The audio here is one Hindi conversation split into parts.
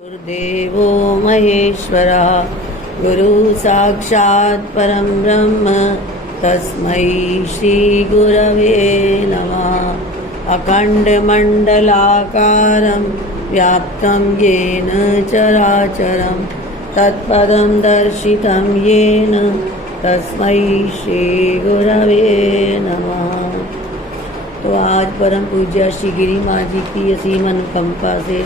गुरुदेवो महेश्वरः गुरु साक्षात् परं ब्रह्म तस्मै श्री गुरवे नमः। अखण्डमण्डलाकारं व्याप्तं येन चराचरं तत्पदं दर्शितं येन तस्मै श्री गुरवे नमः। तो आज परम पूज्य श्री गिरी माँ जी की असीम अनुकंपा से,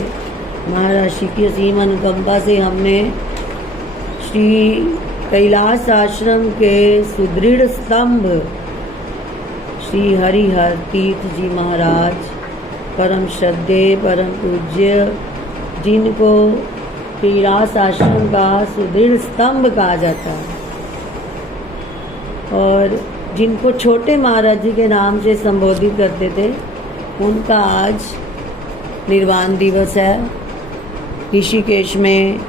महाराज श्री की असीम अनुकंपा से हमने श्री कैलाश आश्रम के सुदृढ़ स्तंभ श्री हरिहर तीर्थ जी महाराज, परम श्रद्धेय परम पूज्य, जिनको कैलाश आश्रम का सुदृढ़ स्तंभ कहा जाता है और जिनको छोटे महाराज जी के नाम से संबोधित करते थे, उनका आज निर्वाण दिवस है। ऋषिकेश में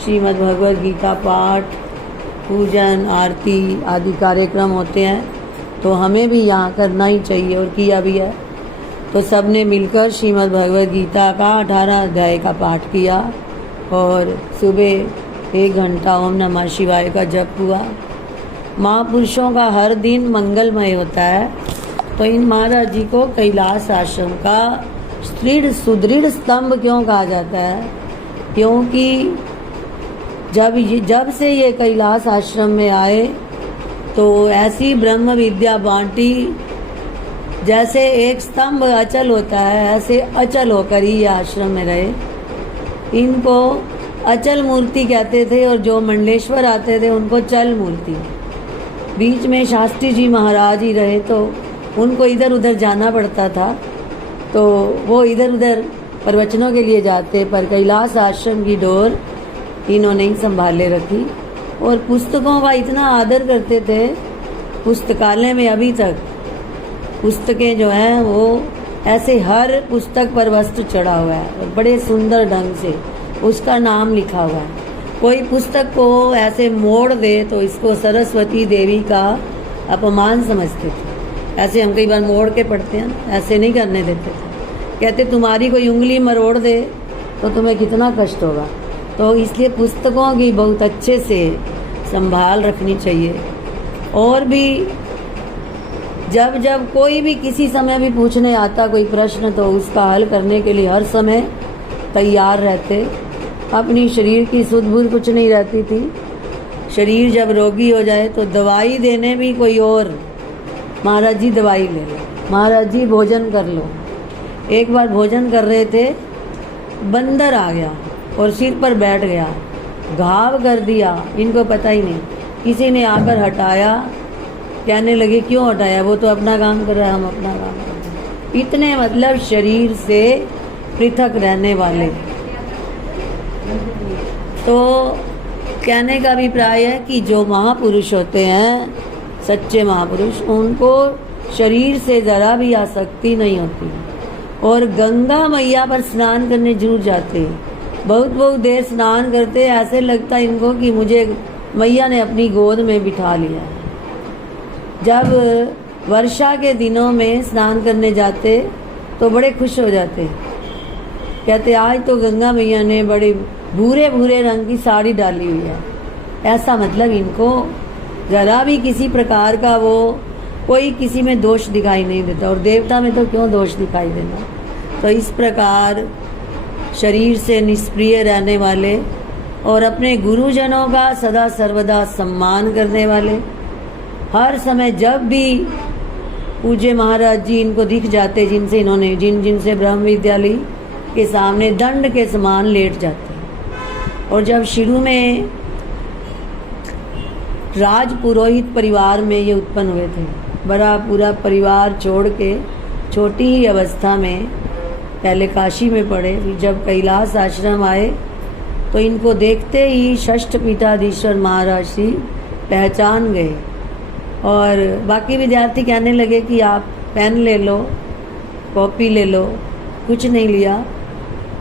श्रीमद् भगवद गीता पाठ, पूजन, आरती आदि कार्यक्रम होते हैं, तो हमें भी यहाँ करना ही चाहिए और किया भी है। तो सब ने मिलकर श्रीमद् भगवद गीता का 18 अध्याय का पाठ किया और सुबह 1 घंटा ओम नमः शिवाय का जप हुआ। महापुरुषों का हर दिन मंगलमय होता है, तो इन महाराज जी को कैलाश आश्रम का सुदृढ़ स्तंभ क्यों कहा जाता है? क्योंकि जब से ये कैलाश आश्रम में आए तो ऐसी ब्रह्म विद्या बांटी, जैसे एक स्तंभ अचल होता है ऐसे अचल होकर ही ये आश्रम में रहे। इनको अचल मूर्ति कहते थे और जो मंडलेश्वर आते थे उनको चल मूर्ति। बीच में शास्त्री जी महाराज ही रहे तो उनको इधर उधर जाना पड़ता था, तो वो इधर उधर प्रवचनों के लिए जाते, पर कैलाश आश्रम की डोर इन्होंने ही संभाले रखी। और पुस्तकों का इतना आदर करते थे, पुस्तकालय में अभी तक पुस्तकें जो हैं वो ऐसे हर पुस्तक पर वस्त्र चढ़ा हुआ है और बड़े सुंदर ढंग से उसका नाम लिखा हुआ है। कोई पुस्तक को ऐसे मोड़ दे तो इसको सरस्वती देवी का अपमान समझते थे। ऐसे हम कई बार मोड़ के पढ़ते हैं, ऐसे नहीं करने देते थे। कहते तुम्हारी कोई उंगली मरोड़ दे तो तुम्हें कितना कष्ट होगा। तो इसलिए पुस्तकों की बहुत अच्छे से संभाल रखनी चाहिए। और भी जब कोई भी किसी समय भी पूछने आता कोई प्रश्न, तो उसका हल करने के लिए हर समय तैयार रहते। अपनी शरीर की सुध बुध कुछ नहीं रहती थी। शरीर जब रोगी हो जाए तो दवाई देने भी कोई और, महाराज जी दवाई ले लो, महाराज जी भोजन कर लो। एक बार भोजन कर रहे थे, बंदर आ गया और सिर पर बैठ गया, घाव कर दिया, इनको पता ही नहीं। किसी ने आकर हटाया, कहने लगे क्यों हटाया, वो तो अपना काम कर रहा है, हम अपना काम कर रहे हैं। इतने मतलब शरीर से पृथक रहने वाले। तो कहने का अभिप्राय है कि जो महापुरुष होते हैं, सच्चे महापुरुष, उनको शरीर से ज़रा भी आसक्ति नहीं होती और गंगा मैया पर स्नान करने जरूर जाते। बहुत देर स्नान करते, ऐसे लगता इनको कि मुझे मैया ने अपनी गोद में बिठा लिया। जब वर्षा के दिनों में स्नान करने जाते तो बड़े खुश हो जाते, कहते आज तो गंगा मैया ने बड़े भूरे रंग की साड़ी डाली हुई है। ऐसा मतलब इनको जरा भी किसी प्रकार का वो कोई किसी में दोष दिखाई नहीं देता, और देवता में तो क्यों दोष दिखाई देना। तो इस प्रकार शरीर से निष्प्रिय रहने वाले और अपने गुरुजनों का सदा सर्वदा सम्मान करने वाले, हर समय जब भी पूज्य महाराज जी इनको दिख जाते, जिनसे इन्होंने जिनसे ब्रह्म विद्या ली, के सामने दंड के समान लेट जाते। और जब शुरू में राज पुरोहित परिवार में ये उत्पन्न हुए थे, बड़ा पूरा परिवार छोड़ के छोटी ही अवस्था में पहले काशी में पढ़े, फिर जब कैलाश आश्रम आए तो इनको देखते ही षष्ठ पीठाधीश्वर महाराज जी पहचान गए। और बाकी विद्यार्थी कहने लगे कि आप पेन ले लो, कॉपी ले लो, कुछ नहीं लिया।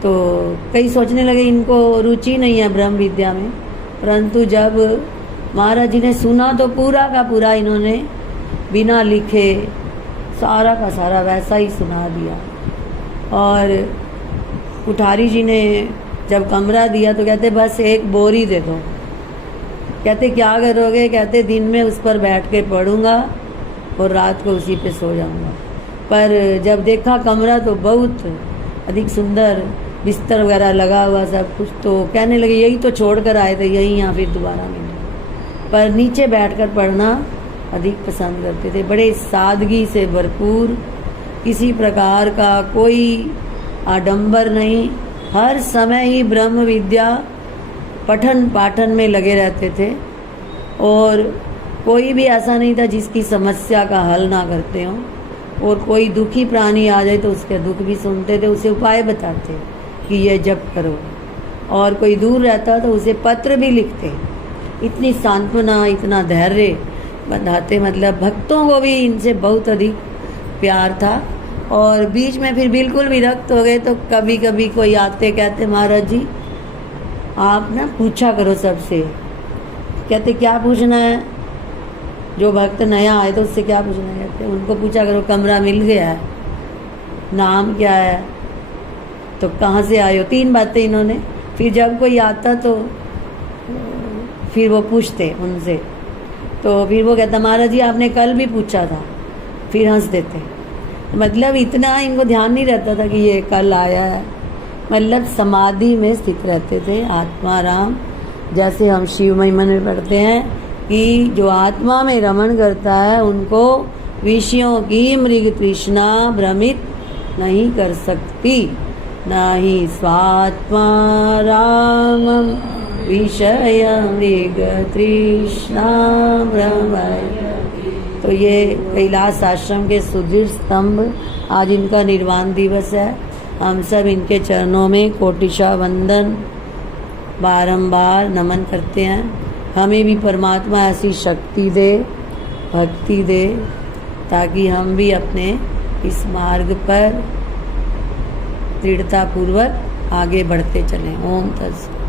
तो कई सोचने लगे इनको रुचि नहीं है ब्रह्म विद्या में, परंतु जब महाराज जी ने सुना तो पूरा का पूरा इन्होंने बिना लिखे सारा का सारा वैसा ही सुना दिया। और कुठारी जी ने जब कमरा दिया तो कहते बस एक बोरी दे दो। कहते क्या करोगे? कहते दिन में उस पर बैठ के पढ़ूंगा और रात को उसी पे सो जाऊंगा। पर जब देखा कमरा तो बहुत अधिक सुंदर, बिस्तर वगैरह लगा हुआ सब कुछ, तो कहने लगे यही तो छोड़ कर आए थे, यही यहाँ फिर दोबारा मिले। पर नीचे बैठकर पढ़ना अधिक पसंद करते थे, बड़े सादगी से भरपूर, किसी प्रकार का कोई आडंबर नहीं, हर समय ही ब्रह्म विद्या पठन पाठन में लगे रहते थे। और कोई भी ऐसा नहीं था जिसकी समस्या का हल ना करते हों, और कोई दुखी प्राणी आ जाए तो उसके दुख भी सुनते थे, उसे उपाय बताते कि ये जप करो, और कोई दूर रहता तो उसे पत्र भी लिखते। इतनी सांत्वना, इतना धैर्य बंधाते, मतलब भक्तों को भी इनसे बहुत अधिक प्यार था। और बीच में फिर बिल्कुल विरक्त हो गए तो कभी कभी कोई आते, कहते महाराज जी आप ना पूछा करो सबसे। कहते क्या पूछना है? जो भक्त नया आए तो उससे क्या पूछना है? कहते उनको पूछा करो कमरा मिल गया है, नाम क्या है, तो कहाँ से आए हो, 3 बातें इन्होंने। फिर जब कोई आता तो फिर वो पूछते उनसे, तो फिर वो कहता महाराज जी आपने कल भी पूछा था, फिर हंस देते। मतलब इतना इनको ध्यान नहीं रहता था कि ये कल आया है, मतलब समाधि में स्थित रहते थे आत्माराम। जैसे हम शिव महिमा में पढ़ते हैं कि जो आत्मा में रमण करता है उनको विषयों की मृग तृष्णा भ्रमित नहीं कर सकती, नहीं स्वात्मा राम विषय मृग तृष्णा भ्रमय। तो ये कैलाश आश्रम के सुदृढ़ स्तंभ, आज इनका निर्वाण दिवस है। हम सब इनके चरणों में कोटिशा वंदन बारंबार नमन करते हैं। हमें भी परमात्मा ऐसी शक्ति दे, भक्ति दे, ताकि हम भी अपने इस मार्ग पर दृढ़तापूर्वक आगे बढ़ते चलें। ओम तत्सत।